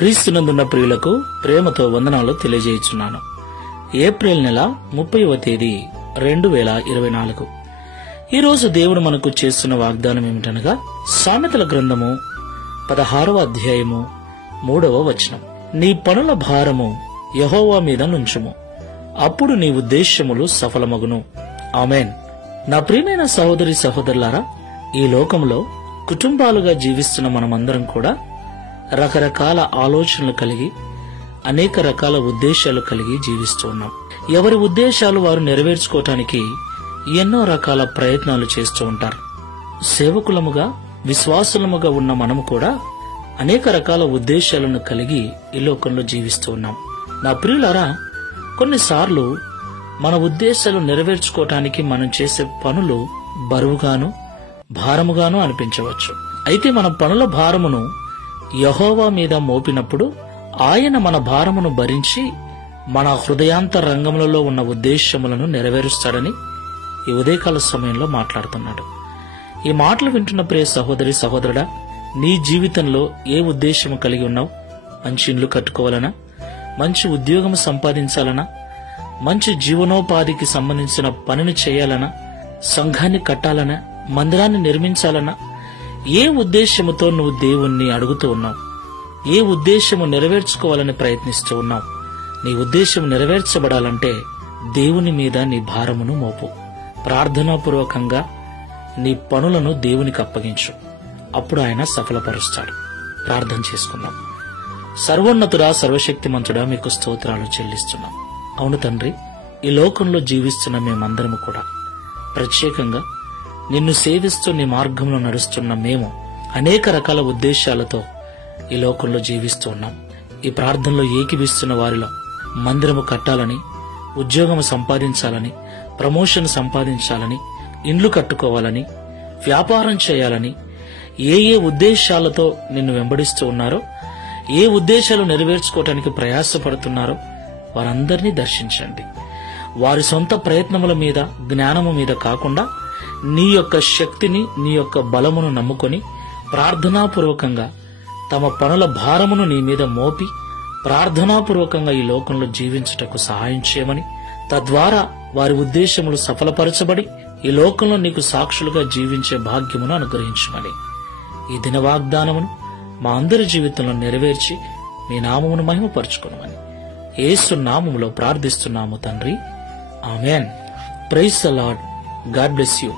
క్రీస్తునందున్న ప్రియులకు ప్రేమతో వందనాలు తెలియజేయుచున్నాను. ఏప్రిల్ నెల 30వ తేదీ 2024. ఈరోజు దేవుడు మనకు చేస్తున్న వాగ్దానం ఏమిటనగా సామెతల గ్రంథము 16వ అధ్యాయము 3వ వచనం. నీ పనుల భారము యెహోవా మీద నుంచుము, అప్పుడు నీ ఉద్దేశ్యములు సఫలమగును. ఆమేన్. నా ప్రియమైన సహోదరి సహోదరులారా, ఈ లోకంలో కుటుంబాలుగా జీవిస్తున్న మనమందరం కూడా రకరకాల ఆలోచనలు కలిగి అనేక రకాల ఉద్దేశాలు కలిగి జీవిస్తూ ఉన్నాం. ఎవరి ఉద్దేశాలు వారు నెరవేర్చుకోవటానికి ఎన్నో రకాల ప్రయత్నాలు చేస్తూ ఉంటారు. సేవకులముగా విశ్వాసులముగా ఉన్న మనము కూడా అనేక రకాల ఉద్దేశాలను కలిగి ఈ లోకంలో జీవిస్తూ ఉన్నాం. నా ప్రియులారా, కొన్నిసార్లు మన ఉద్దేశాలు నెరవేర్చుకోవటానికి మనం చేసే పనులు బరువుగాను భారముగాను అనిపించవచ్చు. అయితే మన పనుల భారమును యెహోవా మీద మోపినప్పుడు ఆయన మన భారమును భరించి మన హృదయాంతర రంగములలో ఉన్న ఉద్దేశములను నెరవేరుస్తాడని ఈ ఉదయకాల సమయంలో మాట్లాడుతున్నాడు. ఈ మాటలు వింటున్న ప్రియ సహోదరి సహోదరుడా, నీ జీవితంలో ఏ ఉద్దేశము కలిగి ఉన్నావు? మంచి ఇల్లు కట్టుకోవాలనా? మంచి ఉద్యోగం సంపాదించాలనా? మంచి జీవనోపాధికి సంబంధించిన పనిని చేయాలనా? సంఘాన్ని కట్టాలనా? మందిరాన్ని నిర్మించాలనా? ఏ ఉద్దేశముతో నువ్వు దేవుణ్ణి అడుగుతూ ఉన్నావు? ఏ ఉద్దేశము నెరవేర్చుకోవాలని ప్రయత్నిస్తూ ఉన్నావు? నీ ఉద్దేశం నెరవేర్చబడాలంటే దేవుని మీద నీ భారమును మోపు. ప్రార్థనాపూర్వకంగా నీ పనులను దేవునికి అప్పగించు. అప్పుడు ఆయన సఫలపరుస్తాడు. ప్రార్థన చేసుకుందాం. సర్వోన్నతుడా, సర్వశక్తిమంతుడా, మీకు స్తోత్రాలు చెల్లిస్తున్నాం. అవును తండ్రి, ఈ లోకంలో జీవిస్తున్న మేమందరము కూడా ప్రత్యేకంగా నిన్ను సేవిస్తూ నీ మార్గంలో నడుస్తున్న మేము అనేక రకాల ఉద్దేశాలతో ఈ లోకంలో జీవిస్తూ ఉన్నాం. ఈ ప్రార్థనలో ఏకీవిస్తున్న వారిలో మందిరము కట్టాలని, ఉద్యోగం సంపాదించాలని, ప్రమోషన్ సంపాదించాలని, ఇండ్లు కట్టుకోవాలని, వ్యాపారం చేయాలని ఏ ఉద్దేశాలతో నిన్ను వెంబడిస్తూ ఉన్నారో, ఏ ఉద్దేశాలు నెరవేర్చుకోవటానికి ప్రయాసపడుతున్నారో వారందరినీ దర్శించండి. వారి సొంత ప్రయత్నముల మీద, జ్ఞానము మీద కాకుండా నీ యొక్క శక్తిని, నీ యొక్క బలమును నమ్ముకొని ప్రార్థనాపూర్వకంగా తమ పనుల భారమును నీ మీద మోపి ప్రార్థనాపూర్వకంగా ఈ లోకంలో జీవించుటకు సహాయం చేయమని, తద్వారా వారి ఉద్దేశములు సఫలపరచబడి ఈ లోకంలో నీకు సాక్షులుగా జీవించే భాగ్యమును అనుగ్రహించమని, ఈ దిన వాగ్దానమును మా అందరి జీవితంలో నెరవేర్చి మీ నామమును మహిమపరచుకొనమని యేసు నామములో ప్రార్థిస్తున్నాము తండ్రి. ఆమేన్. Praise the Lord. God bless you.